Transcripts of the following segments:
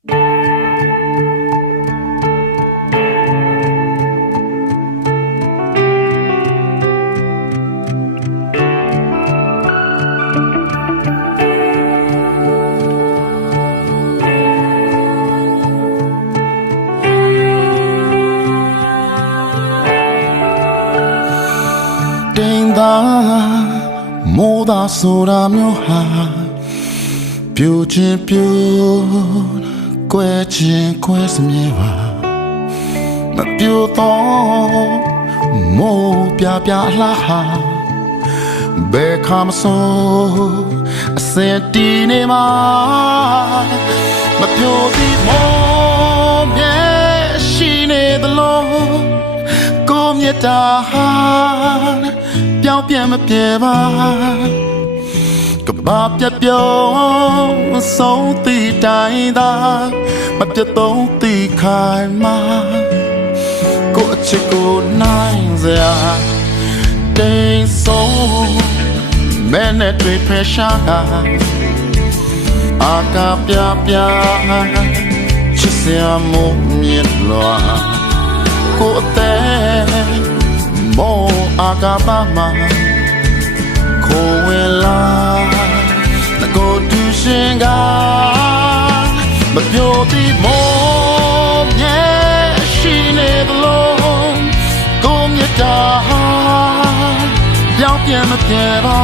မိုးသာဆိုတာမျိုးဟာပြိုခြင်းပြိုကွဲခြင်းကွဲစမြဲပါမပြိုတော့မိုးပြပြလှဟာဘယ်ခါမစိုးအစင်တီနေမှာမပြိုသည်မိုးမြဲရှိနေသလုံးကိုမြတ်တာဟာပြောင်းပြန်မပြေပါကဘာပြပြောင်းမဆုံးသည့်တိုင်းသာမပြတ်သုံးသည့်ခိုင်မာကိုအချစ်ကိုနိုင်စရာတိမ်ဆုံးမဲနဲ့တွေ့ဖက်ရှာအာကပြပြချစ်စရာမို့မြင်လွာကိုအသေးမောအာကပါမခိုးဝင်လာငါကိုတူရှင်ကမပြောသည်မောမြဲရှိနေသလုံးကိုမြတ်တာပြောင်းပြန်မပြေပါ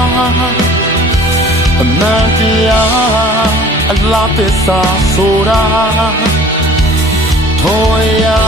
အမှန်တရားအလားသစ္စာဆိုတာထိုရာ